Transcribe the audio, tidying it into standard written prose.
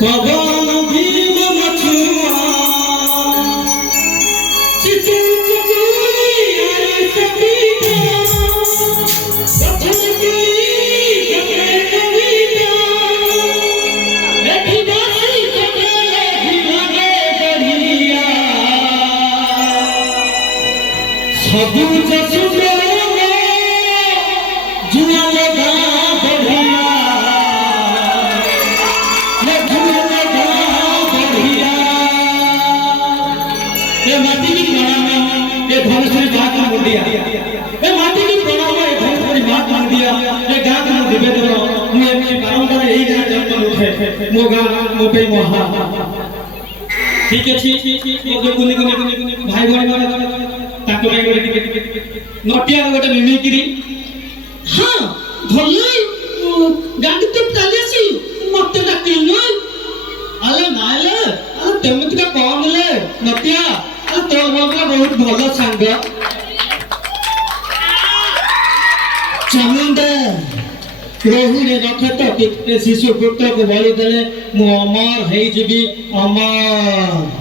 पवन भीम मछुआ चितू चकोरी अरे सपीता बचन की जगह कविता बैठी बासी चले भिगे बढ़िया सबूत सुनो जुआ लगा बढ़िया माटी की प्रणाम ये धनुषरी बात कर दिया ए माटी की प्रणाम ये धनुषरी बात कर दिया ये गात में निवेदन मैं परंपरा यही गाना जब उठे मोगा मोपे मोहा ठीक है ठीक जो कुनी भाई भाई ताको भाई नटिया गोटे मिमिक्री हां भले गांधी तो कालेसी मते डाकिल न अले नाले अले तेमतिका कौन ले नटिया तो बहुत भल सांग चामुंडा रोहिणी रख तो शिशु पुत्र को बलि देले मु अमर है जीवी अमर।